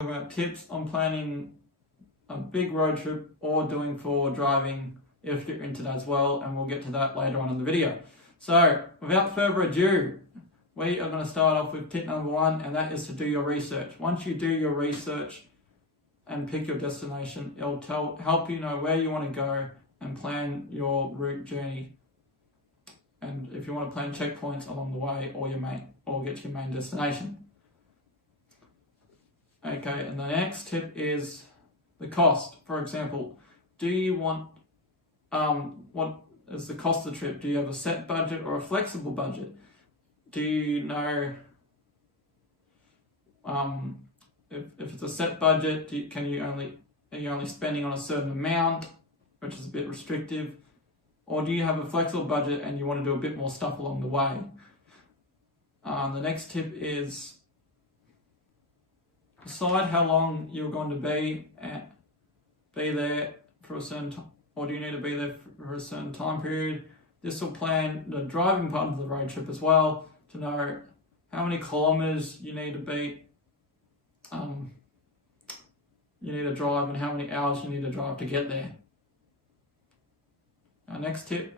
About tips on planning a big road trip or doing forward driving if you're into that as well, and we'll get to that later on in the video. So without further ado, we are going to start off with tip number 1, and that is to do your research. Once you do your research and pick your destination, it'll help you know where you want to go and plan your route journey, and if you want to plan checkpoints along the way or get to your main destination. Okay, and the next tip is the cost. For example, do you want, what is the cost of the trip? Do you have a set budget or a flexible budget? Do you know, if it's a set budget, are you only spending on a certain amount, which is a bit restrictive? Or do you have a flexible budget and you want to do a bit more stuff along the way? The next tip is decide how long you're going to be there for a certain time, or do you need to be there for a certain time period. This will plan the driving part of the road trip as well, to know how many kilometers you need to drive and how many hours you need to drive to get there. Our next tip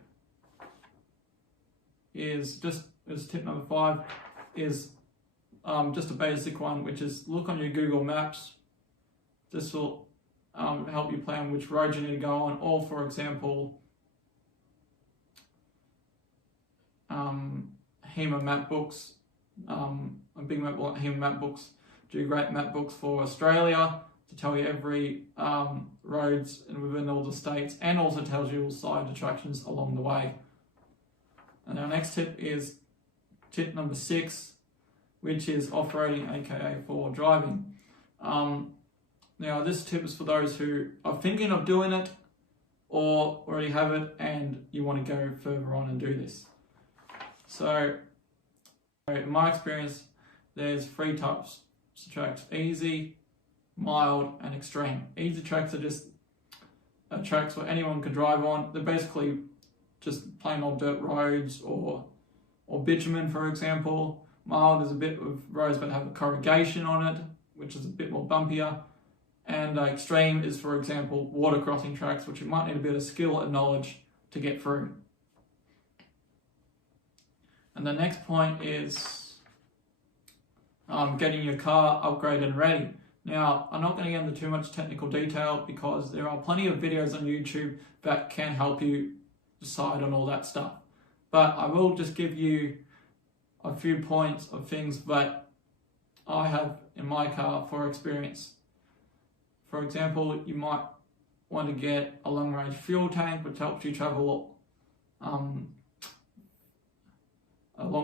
is tip number 5, is just a basic one, which is look on your Google Maps. This will help you plan which road you need to go on, or for example, HEMA map books. A big map, HEMA map books do great map books for Australia to tell you every roads within all the states, and also tells you all side attractions along the way. And our next tip is tip number 6, which is off-roading, aka forward driving. Now this tip is for those who are thinking of doing it or already have it and you want to go further on and do this. So in my experience, there's 3 types of tracks: easy, mild, and extreme. Easy tracks are just tracks where anyone can drive on. They're basically just plain old dirt roads or bitumen, for example. Mild is a bit of roads that have a corrugation on it, which is a bit more bumpier. And extreme is, for example, water crossing tracks, which you might need a bit of skill and knowledge to get through. And the next point is getting your car upgraded and ready. Now, I'm not going to get into too much technical detail because there are plenty of videos on YouTube that can help you decide on all that stuff. But I will just give you a few points of things that I have in my car for experience. For example, you might want to get a long-range fuel tank, which helps you travel along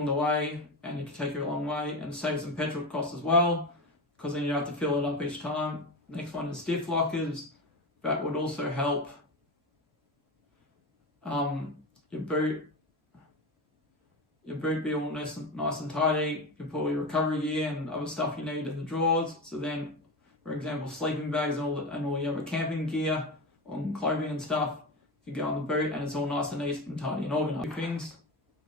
the way, and it can take you a long way and save some petrol costs as well, because then you don't have to fill it up each time. Next one is stiff lockers. That would also help your boot be all nice and tidy. You put all your recovery gear and other stuff you need in the drawers. So then, for example, sleeping bags and all your other camping gear, on clothing and stuff, you go on the boot and it's all nice and neat and tidy and organised. Things.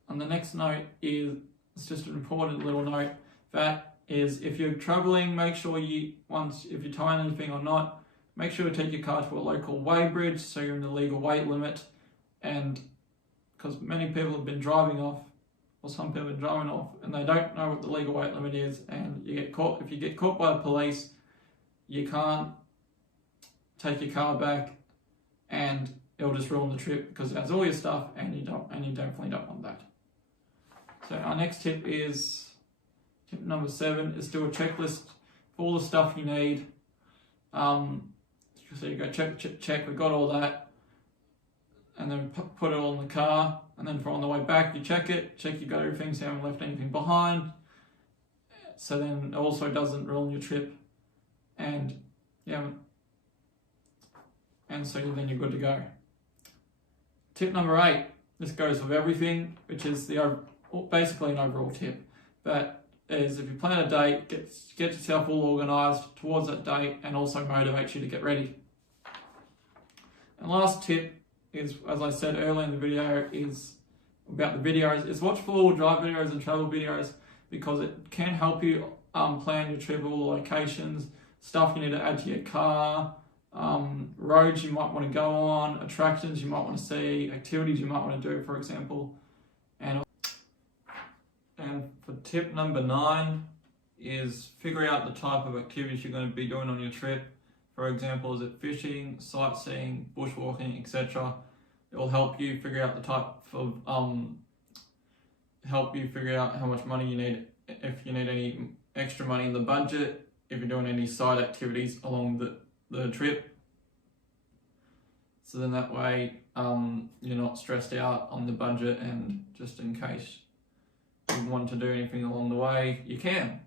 And the next note is, it's just an important little note, that is, if you're travelling, make sure if you're tying anything or not, make sure to take your car to a local weighbridge so you're in the legal weight limit. And because many people have been driving off, or some people have been driving off, and they don't know what the legal weight limit is, and you get caught. If you get caught by the police, you can't take your car back, and it'll just ruin the trip because it has all your stuff, and you definitely don't want that. So our next tip is tip number 7, is do a checklist for all the stuff you need. So you go check, we got all that, and then put it all in the car, and then on the way back you check you got everything, so you haven't left anything behind, so then it also doesn't ruin your trip, and so then you're good to go. Tip number 8, this goes with everything, which is basically an overall tip, but is if you plan a date, get yourself all organised towards that date, and also motivates you to get ready. And last tip is, as I said earlier in the video, is about the videos, is watch four-wheel drive videos and travel videos, because it can help you plan your trip, all the locations, stuff you need to add to your car, roads you might want to go on, attractions you might want to see, activities you might want to do, for example. And for tip number 9 is figure out the type of activities you're going to be doing on your trip. For example, is it fishing, sightseeing, bushwalking, etc. It will help you figure out the type of help you figure out how much money you need, if you need any extra money in the budget, if you're doing any side activities along the trip. So then that way you're not stressed out on the budget, and just in case you want to do anything along the way, you can.